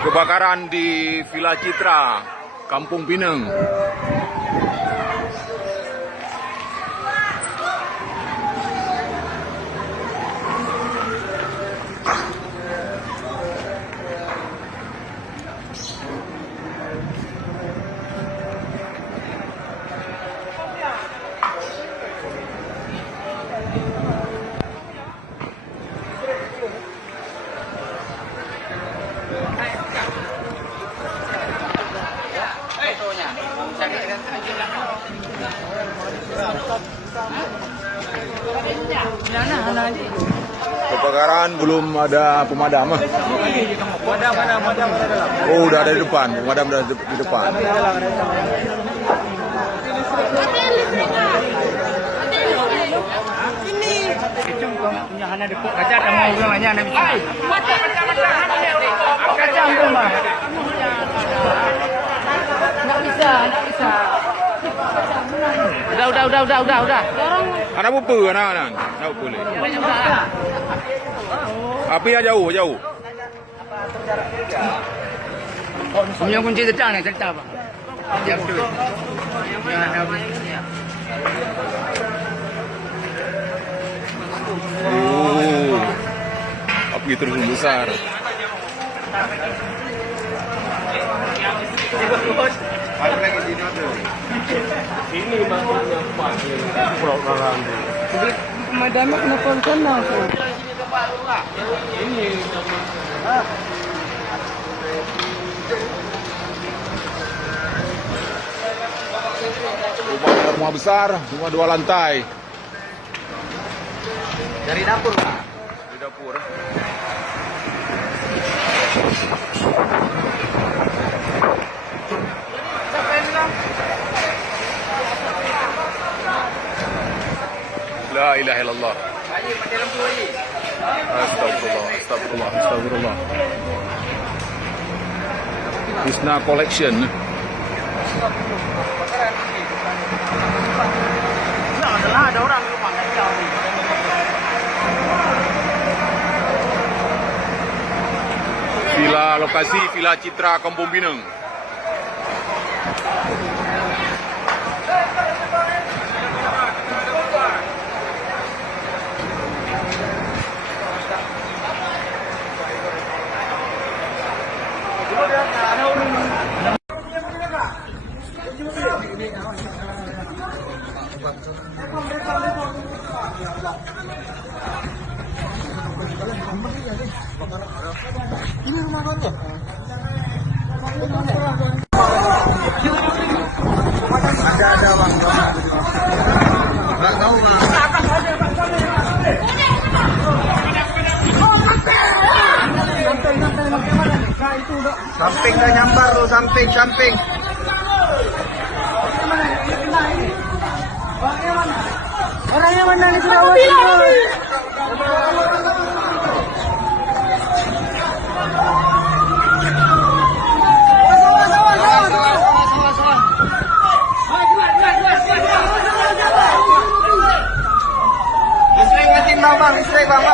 Kebakaran di Villa Citra, Kampung Pinang. Kebakaran belum ada pemadam. Oh, udah ada di depan. Pemadam udah di depan. Punya hana depok kaca ada mau rumahnya anak bisa. Kaca ambil mah. Enggak bisa. Udah. Anak bupu, anak. Nak boleh. Apinya jauh. Punya kunci cerita Bang. Jam tu. Oh, api terus membesar. Ini maksudnya pas orang Pemadamnya kenapa di sana? ini Rumah besar, rumah 2 lantai. dari dapur Pak. Di dapur. La ilaha illallah. Astagfirullah. Krishna Collection. Ada orang di rumah enggak tahu. Lokasi Villa Citra, Kampung Pinang. Ini rumah kamu. Ada Bang. Enggak tahu Bang. Samping dah nyambar tu, samping. Orangnya mana ni Sulawesi? Listrik bang.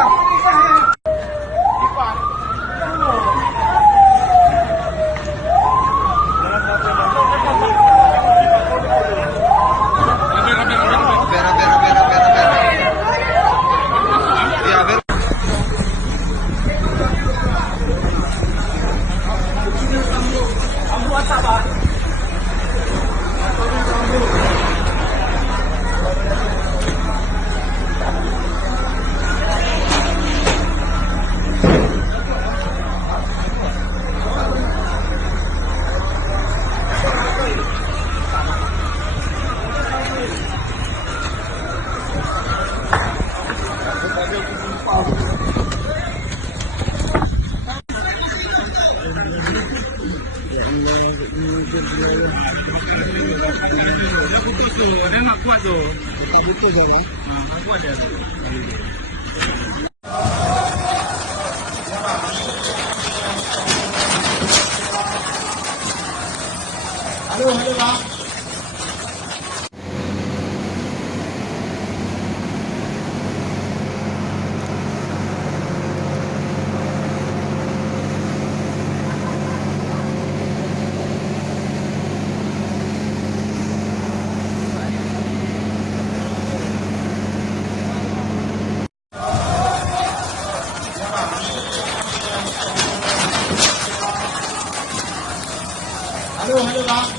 Dia nak kuat tu. Tak betul bang. Aku ada. Halo bang. Halo bang. Bang,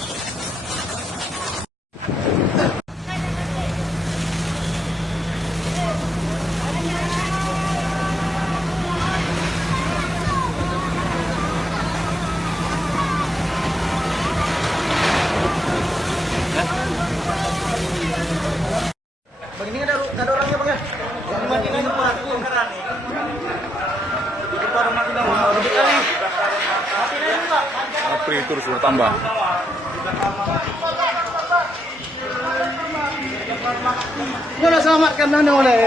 ini ada orangnya bang ya? Yang mati ini Pak. April terus bertambah. Mana selamatkan mana oleh?